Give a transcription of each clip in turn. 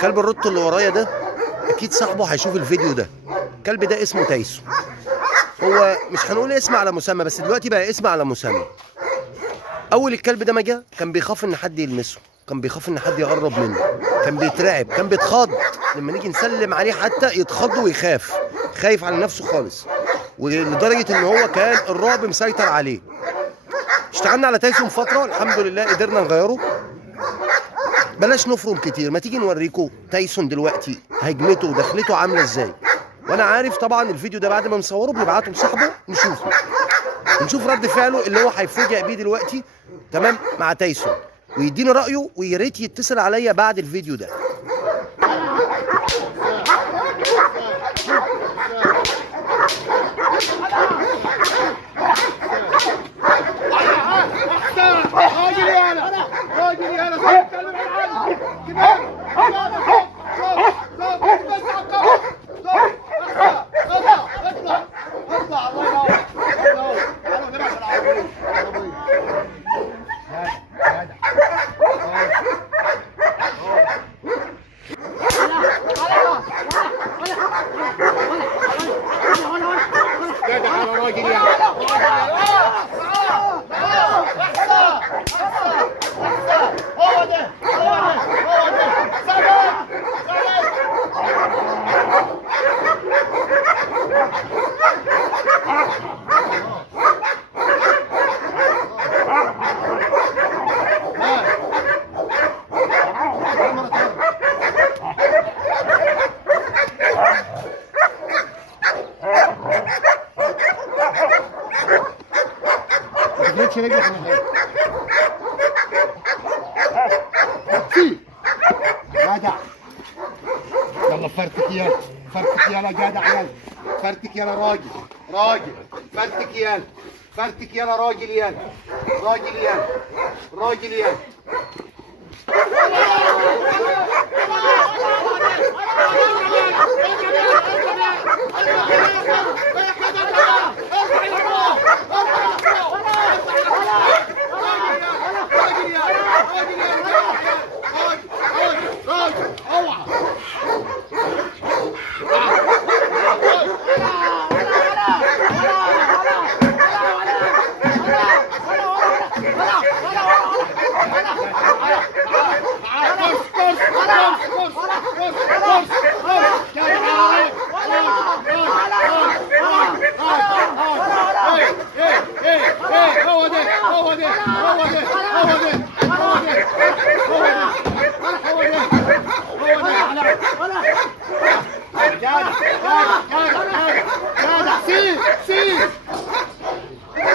كلب الروت اللي ورايا ده اكيد صاحبه هيشوف الفيديو ده. الكلب ده اسمه تايسون. هو مش هنقول اسم على مسمى، بس دلوقتي بقى اسم على مسمى. اول الكلب ده ما جه كان بيخاف ان حد يلمسه، كان بيخاف ان حد يقرب منه، كان بيترعب، كان بيتخض لما نيجي نسلم عليه حتى يتخض ويخاف، خايف على نفسه خالص، ولدرجه ان هو كان الرعب مسيطر عليه. اشتغلنا على تايسون فتره، الحمد لله قدرنا نغيره. بلاش نفرم كتير، ما تيجي نوريكم تايسون دلوقتي هجمته ودخلته عامله ازاي. وانا عارف طبعا الفيديو ده بعد ما نصوره بنبعته لصاحبه نشوفه، نشوف رد فعله اللي هو هيفوجئ بيه دلوقتي تمام مع تايسون، ويديني رايه، ويا ريت يتصل عليا بعد الفيديو ده. جدع يلا فرتك يلا، فرتك يلا جدع يلا، فرتك يلا راجل، راجل فرتك يلا، فرتك يلا راجل يلا، راجل يلا، راجل يلا.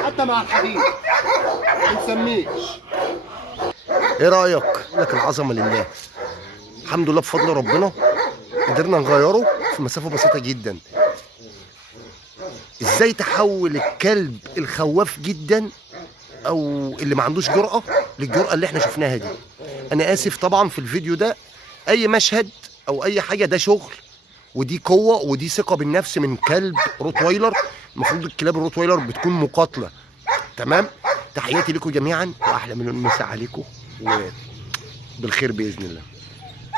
حتى مع الحديد ما بنسميش. ايه رايك؟ لك العظمه لله. الحمد لله بفضل ربنا قدرنا نغيره في مسافه بسيطه جدا. ازاي تحول الكلب الخواف جدا او اللي ما عندوش جرأة للجرأة اللي احنا شفناها دي. انا اسف طبعا في الفيديو ده، اي مشهد او اي حاجه ده شغل، ودي قوه ودي ثقه بالنفس من كلب روتويلر. المفروض الكلاب الروتويلر بتكون مقاتله تمام. تحياتي لكم جميعا واحلى مليون مسا عليكم وبالخير باذن الله.